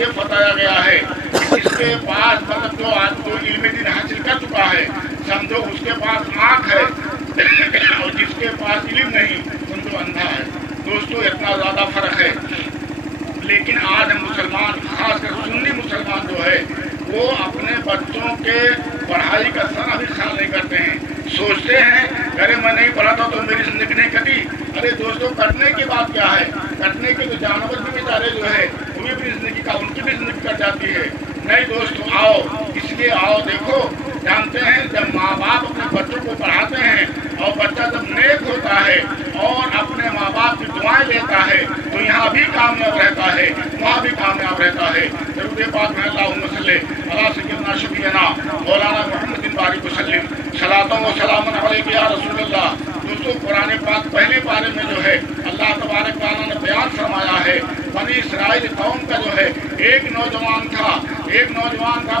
ये बताया गया है कि जिसके पास मतलब जो इल्म दीन हासिल कर चुका है, समझो उसके पास आँख है और जिसके पास इल्म नहीं समझो अंधा है। दोस्तों इतना ज़्यादा फर्क है। लेकिन आज हम मुसलमान, खासकर सुन्नी मुसलमान जो है, वो अपने बच्चों के पढ़ाई का सारा भी ख्याल नहीं करते हैं। सोचते हैं अरे मैं नहीं पढ़ा था तो मेरी जिंदगी नहीं कटी। अरे दोस्तों कटने की बात क्या है, कटने के तो जानवर भी बेचारे जो है उन्हें भी जिंदगी का, उनकी भी जिंदगी कट जाती है। नहीं दोस्तों आओ, इसलिए आओ देखो, जानते हैं जब माँ बाप अपने बच्चों को पढ़ाते हैं और बच्चा जब नेक होता है और अपने माँ बाप की दुआएं लेता है तो यहाँ भी कामयाब रहता है, वहाँ भी कामयाब रहता है। दरूद पाक में अल्लाहुम्मा सल्ली अला सय्यिदना शफीअना मौलाना मुहम्मदिन बारिक वसल्लिम सलातों व सलामुन अलैका या रसूलल्लाह। दोस्तों कुरान पाक पहले पारे में जो है अल्लाह तबारक तआला ने बयान फरमाया है, बनी इसराइल कौम का जो है एक नौजवान था,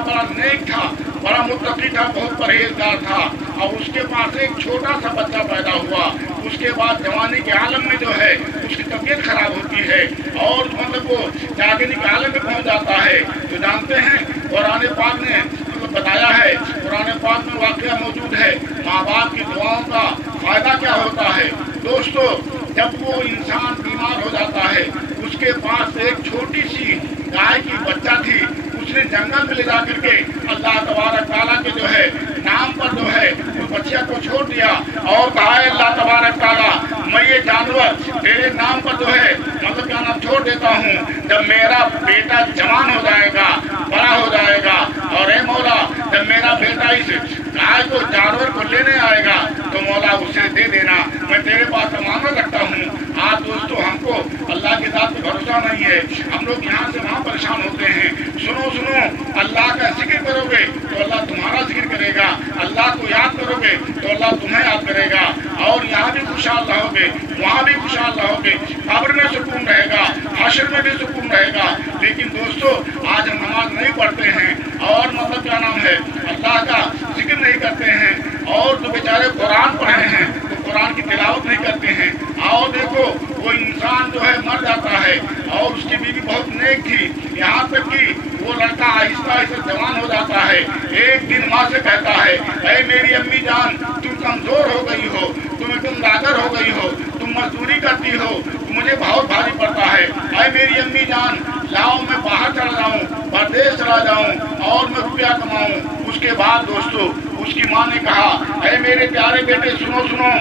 बड़ा नेक था, बड़ा मुत्तकी था, बहुत परहेजगार था और उसके पास एक छोटा सा बच्चा पैदा हुआ। उसके बाद जवानी के आलम में जो है उसकी तबीयत खराब होती है और मतलब वो जागने के आलम में पहुंच जाता है। तो जानते हैं कुरान पाक ने बताया है, कुरान पाक में वाकया मौजूद है, माँ बाप की दुआओं का फायदा क्या होता है। दोस्तों जब वो इंसान बीमार हो जाता है, उसके पास एक छोटी सी गाय की बच्चा थी, उसने जंगल में ले जा करके अल्लाह तबारक तआला के जो है नाम पर जो है उस बच्चिया को छोड़ दिया और कहा है अल्लाह तबारक तआला मैं ये जानवर तेरे नाम पर जो है मतलब क्या नाम छोड़ देता हूँ, जब मेरा बेटा जवान हो जाएगा, बड़ा हो जाएगा और ए मौला जब मेरा बेटा इस गाय को जानवर को लेने आएगा तो मौला उसे दे देना, मैं तेरे पास अमानत रखता हूँ। आज दोस्तों हमको अल्लाह के साथ भरोसा नहीं है, हम लोग यहाँ से वहाँ परेशान होते हैं। सुनो सुनो, अल्लाह का जिक्र करोगे तो अल्लाह तुम्हारा जिक्र करेगा, अल्लाह को याद करोगे तो अल्लाह तुम्हें याद करेगा और यहाँ भी खुशहाल रहोगे, वहाँ भी खुशहाल रहोगे, कब्र में सुकून रहेगा, हश्र में भी सुकून रहेगा। लेकिन दोस्तों आज हम नमाज नहीं पढ़ते हैं और मतलब क्या नाम है अल्लाह का जिक्र नहीं करते हैं और जो बेचारे कुरान पढ़े हैं तो कुरान की तिलावत नहीं करते हैं। आओ देखो वो इंसान जो है मर जाता है और उसकी बीवी बहुत नेक थी, यहाँ तक कि वो लड़का आहिस्ता आहिस्ता जवान हो जाता है। एक दिन माँ से कहता है अरे मेरी अम्मी जान तुम कमजोर हो गई हो, तुम एकदम लागर हो गई हो, तुम मजदूरी करती हो, मुझे बहुत भारी पड़ता है। अरे मेरी अम्मी जान लाओ मैं बाहर चला जाऊँ, परदेश चला जाऊँ और मैं रुपया कमाऊँ। उसके बाद दोस्तों उसकी माँ ने कहा अरे मेरे प्यारे बेटे सुनो सुनो,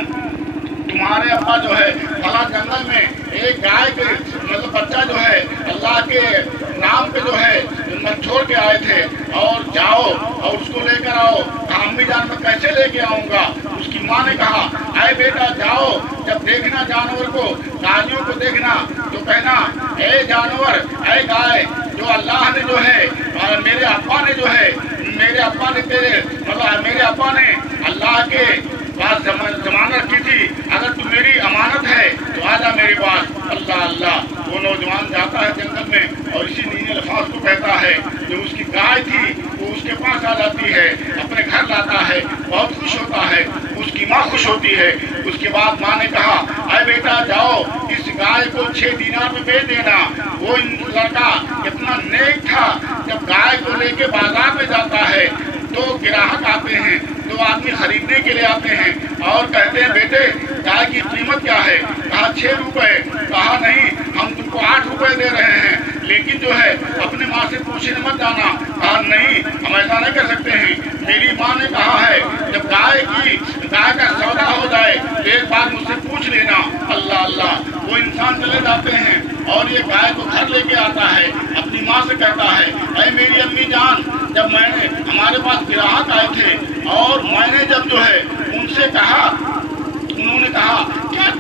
तुम्हारे अब्बा जो है फला जंगल में एक गाय के मतलब बच्चा जो है अल्लाह के नाम पे जो है छोड़ के आए थे और जाओ और उसको लेकर आओ। अम्मी जान मैं कैसे लेके आऊँगा। उसकी माँ ने कहा अरे बेटा जाओ, जब देखना जानवर को, गायों को देखना तो कहना ए जानवर, ए गाय, जो अल्लाह ने जो है और मेरे अब्बा ने जो है मेरे अब्बा ने तेरे मतलब मेरे अब्बा ने अल्लाह के पास जमानत की थी, अगर तू मेरी अमानत है तो आजा मेरे पास। अल्लाह अल्लाह। वो नौजवान जाता है जंगल में और इसी नीले अल्फाज को कहता है, जो उसकी गाय थी वो उसके पास आ जाती है, अपने घर लाता है, बहुत खुश होता है, उसकी माँ खुश होती है। उसके बाद माँ ने कहा अरे बेटा जाओ इस गाय को 6 दीनार में बेच देना। वो लड़का कितना नेक था, जब गाय को लेके बाजार में जाता है तो ग्राहक आते हैं, तो आदमी खरीदने के लिए आते हैं और कहते हैं बेटे गाय की कीमत क्या है। कहा 6 रुपए। कहा नहीं हम तुमको 8 रुपए दे रहे हैं, लेकिन जो है अपने माँ से पूछने मत जाना। कहा नहीं हम ऐसा नहीं कर सकते हैं, मेरी माँ ने कहा है जब गाय का सौदा हो जाए तो एक बार मुझसे पूछ लेना। अल्लाह अल्लाह। वो इंसान चले जाते हैं और ये गाय को घर लेके आता है, अपनी माँ से कहता है अरे मेरी अम्मी जान, जब मैंने हमारे पास ग्राहक आए थे और मैंने जब जो है उनसे कहा, उन्होंने कहा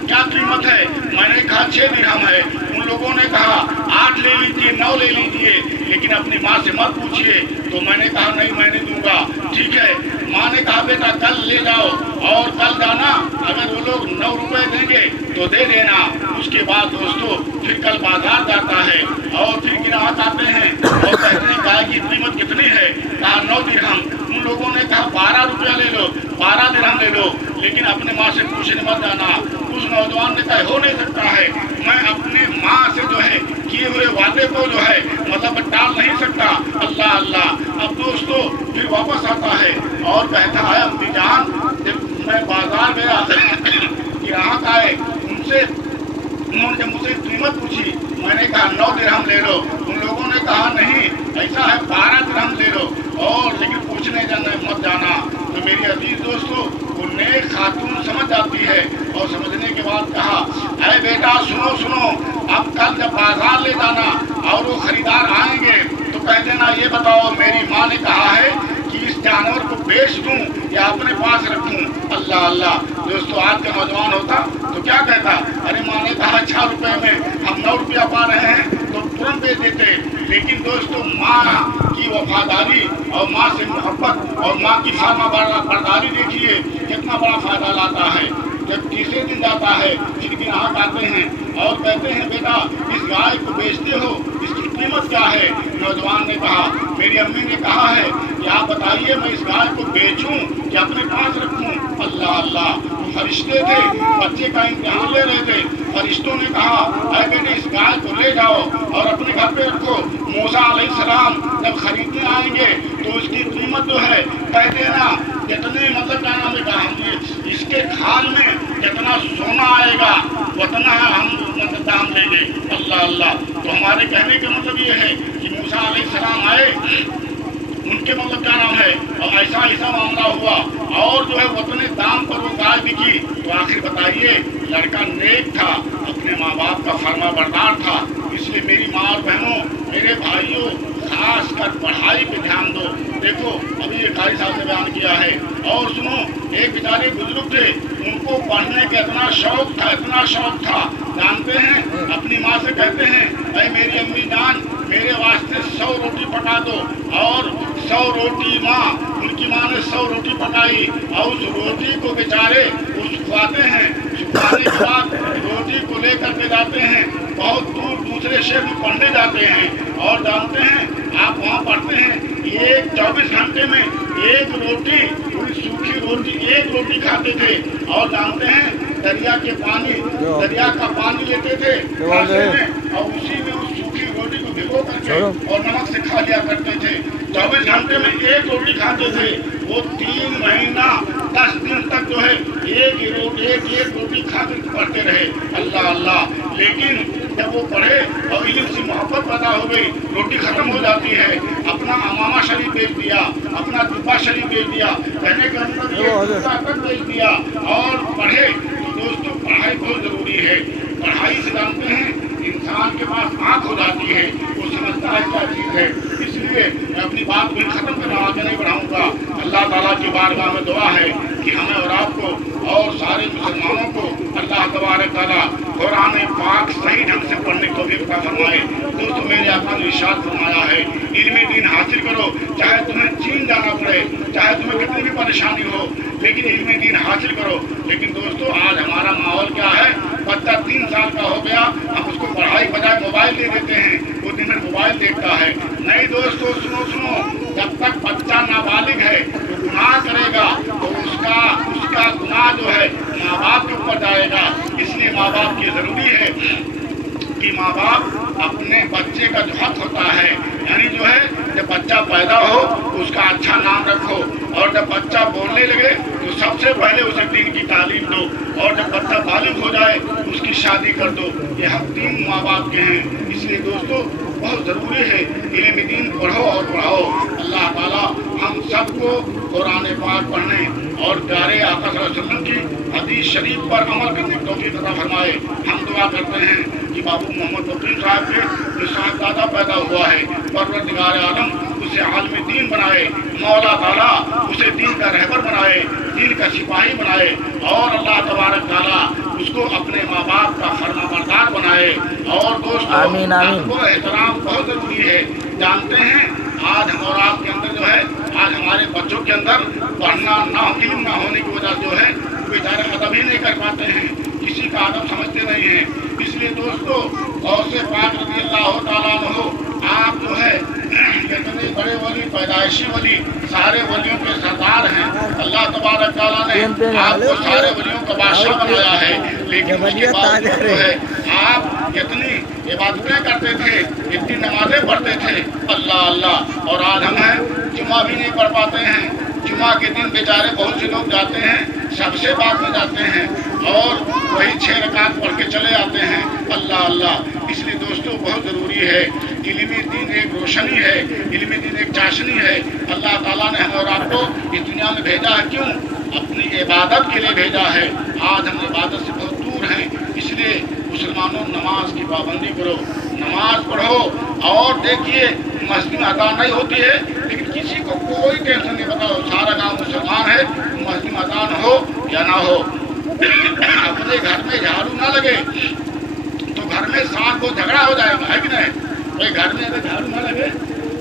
क्या कीमत है, मैंने कहा 6 दिरहम है। उन लोगों ने कहा 8 ले लीजिए, 9 ले लीजिए, लेकिन अपनी माँ से मत पूछिए। तो मैंने कहा नहीं मैं नहीं दूंगा। ठीक है। माँ ने कहा बेटा कल ले जाओ और कल जाना, अगर वो लोग 9 रुपए देंगे तो दे देना। उसके बाद दोस्तों फिर कल बाजार जाता है और फिर ग्राहक आते हैं और कहते हैं गाय की कीमत कितनी है। कहा 9 दिरहम। उन लोगों ने कहा 12 रुपया ले लो, 12 दिरहम ले लो, लेकिन अपने माँ से पूछने मत जाना। उस नौजवान ने कहा हो नहीं सकता है, मैं अपने माँ से जो है किए हुए वादे को जो है मतलब टाल वापस आता है और कहता है अम्मी जान जब मैं बाजार गया ग्राहक आए उन्होंने जब मुझसे कीमत पूछी मैंने कहा 9 दिरहम ले लो। उन लोगों ने कहा नहीं ऐसा है 12 दिरहम ले लो और लेकिन पूछने जाना मत जाना। तो मेरी अजीज दोस्तों वो नेक खातून समझ जाती है और समझने के बाद कहा अरे बेटा सुनो सुनो अब कल जब बाजार ले जाना और वो खरीदार आएंगे तो कह देना ये बताओ मेरी माँ ने कहा है कि इस जानवर को बेच दूं या अपने पास रखूं। अल्लाह अल्लाह दोस्तों आज का नौजवान होता तो क्या कहता अरे माँ ने कहा 6 रुपए में हम 9 रुपया पा रहे हैं तो तुरंत दे देते। लेकिन दोस्तों माँ की वफादारी और माँ से मोहब्बत और माँ की फरमाबरदारी देखिए कितना बड़ा फायदा लाता है। जब तीसरे दिन जाता है फिर ग्राहक आते हैं और कहते हैं बेटा इस गाय को बेचते हो इसकी कीमत क्या है। नौजवान ने कहा मेरी अम्मी ने कहा है कि आप बताइए मैं इस गाय को बेचूं कि अपने पास रखूं। अल्लाह अल्लाह फरिश्ते थे बच्चे का इम्तिहान ले रहे थे। फरिश्तों ने कहा अरे बेटे इस गाय को ले जाओ और अपने घर पे रखो। मूसा अलैहिस्सलाम जब खरीदने आएंगे तो उसकी कीमत जो है कह देना जितने मतलब क्या नाम है कहा इसके खाल में जितना सोना आएगा उतना हम मतलब दाम लेंगे। अल्लाह अल्लाह तो हमारे कहने का मतलब ये है कि मूसा अलैहिस्सलाम आए उनके मतलब क्या नाम है और ऐसा ऐसा मामला हुआ और जो है उतने दाम पर वो गाय बिकी। तो आखिर बताइए लड़का नेक था अपने माँ बाप का फरमाबरदार था। इसलिए मेरी माँ और बहनों मेरे भाइयों खास कर पढ़ाई पे ध्यान दो। देखो अभी ये कारी साहब ने बयान किया है और सुनो एक बेचारे बुजुर्ग थे उनको पढ़ने का इतना शौक था जानते हैं अपनी माँ से कहते हैं अरे मेरी अम्मी जान मेरे वास्ते 100 रोटी पका दो और 100 रोटी माँ उनकी माँ ने 100 रोटी पकाई और उस रोटी को बेचारे सुखाते हैं। सुखाने के बाद रोटी को लेकर के जाते हैं बहुत दूर दूसरे शहर में पढ़ने जाते हैं और जानते हैं आप वहाँ पढ़ते हैं एक 24 घंटे में एक रोटी पूरी सूखी रोटी एक रोटी खाते थे और जानते हैं दरिया का पानी लेते थे और उसी में उस सूखी रोटी को भिगो करके और नमक से खा लिया करते थे। 24 घंटे में एक रोटी खाते थे। वो 3 महीना 10 दिन तक जो है एक रोटी खा कर पढ़ते रहे। अल्लाह अल्लाह लेकिन जब वो पढ़े और इल्म से मोहब्बत पैदा हो गई रोटी खत्म हो जाती है अपना अमामा शरीफ बेच दिया अपना जुब्बा शरीफ बेच दिया कहने का मतलब बेच दिया और पढ़े। तो दोस्तों पढ़ाई बहुत जरूरी है। पढ़ाई से जानते हैं इंसान के पास आँख हो जाती है वो समझता है क्या चीज़ है। इसलिए मैं अपनी बात को खत्म करना आगे नहीं बढ़ाऊंगा। अल्लाह ताला की बारगाह में दुआ है कि हमें और आपको और सारे मुसलमानों को अल्लाह तबारक तआला कुरान पाक सही ढंग से पढ़ने को भी अता फरमाए। दोस्तों मेरे आका ने इरशाद फरमाया है इल्म दीन हासिल करो चाहे तुम्हें चीन जाना पड़े चाहे तुम्हें कितनी भी परेशानी हो लेकिन इल्म दीन हासिल करो। लेकिन दोस्तों आज हमारा माहौल क्या है बच्चा 3 साल का हो गया हम उसको पढ़ाई बजाय मोबाइल दे देते हैं वो दिन में मोबाइल देखता है। नहीं दोस्तों सुनो जब तक बच्चा नाबालिग है वो गुनाह करेगा तो उसका गुनाह जो है माँ बाप के ऊपर जाएगा। इसलिए माँ बाप की जरूरी है कि माँ बाप अपने बच्चे का जो हक होता है यानी जो है जब बच्चा पैदा हो उसका अच्छा नाम रखो और जब बच्चा बोलने लगे तो सबसे पहले उसे दीन की तालीम दो और जब बच्चा बालिग हो जाए उसकी शादी कर दो। ये हक 3 माँ बाप के हैं। इसलिए दोस्तों बहुत ज़रूरी है इल्म दीन पढ़ो और पढ़ाओ। अल्लाह ताला हम सबको कुरान पाक पढ़ने और प्यारे आका सल्लल्लाहु अलैहि वसल्लम की हदीस शरीफ पर अमल करने की तौफीक अता फरमाए। हम दुआ करते हैं कि बाबू मोहम्मद वकील साहब के जो साहबजादा पैदा हुआ है परवरदिगार आलम उसे आलम दीन बनाए। मौला ताला उसे दीन का रहबर बनाए दीन का सिपाही बनाए और अल्लाह तबारक ताला उसको अपने माँ बाप का फरमाबरदार बनाए। और दोस्तों आपको एहतराम बहुत जरूरी है। जानते हैं आज हम और आपके अंदर जो है आज हमारे बच्चों के अंदर पढ़ना इल्म ना होने की वजह जो है बेचारे अदब ही नहीं कर पाते हैं किसी का अदब समझते नहीं हैं। इसलिए दोस्तों गौसे पाक रज़ी अल्लाह ताला अन्हु आप जो है इतने बड़े वली पैदाइशी वली सारे वलियों के सरदार हैं। अल्लाह तबारक ताला ने आपको सारे वलियों का बादशाह बनाया है लेकिन उसके बावजूद जो है आप इबादतें करते थे, इतनी नमाजें पढ़ते थे, अल्लाह अल्लाह। और आज हम हैं जुमा भी नहीं पढ़ पाते हैं। जुमा के दिन बेचारे बहुत से लोग जाते हैं, सबसे बाद में जाते हैं और वही 6 रकात पढ़ के चले आते हैं, अल्लाह अल्लाह। इसलिए दोस्तों बहुत ज़रूरी है, इल्मी दीन एक रोशनी है, इल्मी दीन एक चाशनी है। अल्लाह ताला ने हम और आपको इस दुनिया में भेजा है, क्यों? अपनी इबादत के लिए भेजा है। आज हम इबादत से बहुत दूर हैं, इसलिए मुसलमानों नमाज की पाबंदी करो, नमाज पढ़ो। और देखिए मस्जिद में अज़ान नहीं होती है, लेकिन किसी को कोई टेंशन नहीं, बताओ सारा गांव मुसलमान है, मस्जिद में अज़ान हो या ना हो। अपने घर में झाड़ू ना लगे तो घर में सास को झगड़ा हो जाएगा, है कि नहीं? भाई घर में अगर झाड़ू ना लगे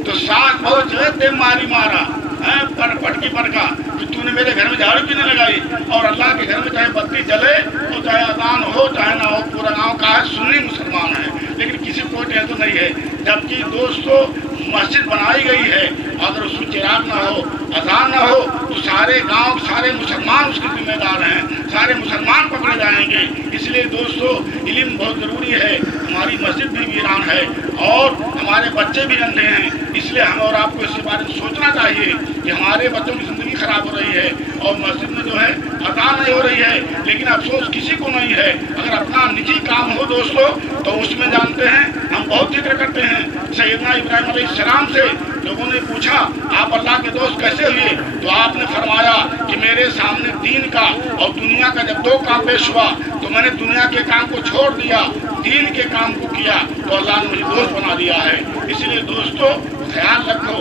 तो सास बहुत जो है ते मारी मारा है, पटकी पटका कि तूने मेरे घर में झाड़ू क्यों नहीं लगाई। और अल्लाह के घर में चाहे बत्ती जले तो चाहे अज़ान हो चाहे ना हो, पूरा गांव का है सुन्नी मुसलमान है, लेकिन किसी को कोई टेंशन नहीं है। जबकि दोस्तों मस्जिद बनाई गई है, अगर उसमें चिराग ना हो, अज़ान ना हो तो सारे गांव सारे मुसलमान उसके जिम्मेदार हैं, सारे मुसलमान पकड़े जाएंगे। इसलिए दोस्तों इल्म बहुत ज़रूरी है। हमारी मस्जिद भी वीरान है और हमारे बच्चे भी अंधे हैं, इसलिए हम और आपको इसके बारे में सोचना चाहिए कि हमारे बच्चों की ज़िंदगी खराब हो रही है और मस्जिद में जो है अज़ान नहीं हो रही है। लेकिन अफसोस किसी को नहीं है, अगर अपना निजी काम हो दोस्तों तो उसमें जानते हैं हम बहुत जिक्र करते हैं। सैयदना इब्राहिम अलैहिस्सलाम से लोगों ने पूछा आप अल्लाह के दोस्त कैसे हुए, तो आपने फरमाया कि मेरे सामने दीन का और दुनिया का जब 2 काम पेश हुआ तो मैंने दुनिया के काम को छोड़ दिया, दीन के काम को किया, तो अल्लाह ने मुझे दोस्त बना दिया है। इसलिए दोस्तों ख्याल रखो,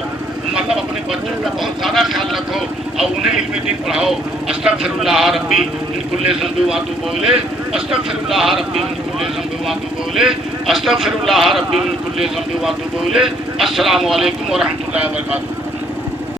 मतलब अपने बच्चों का बहुत ज़्यादा ख्याल रखो और उन्हें इल्म दीन पढ़ाओ। अस्तगफिरुल्लाह रब्बी मिन कुल्लि ज़ंबि व अतूबु इलैह, अस्तगफिरुल्लाह रब्बी मिन कुल्लि ज़ंबि व अतूबु इलैह, अस्तगफिरुल्लाह रब्बी मिन कुल्लि ज़ंबि व अतूबु इलैह। अस्सलामु अलैकुम व रहमतुल्लाहि व बरकातुहू।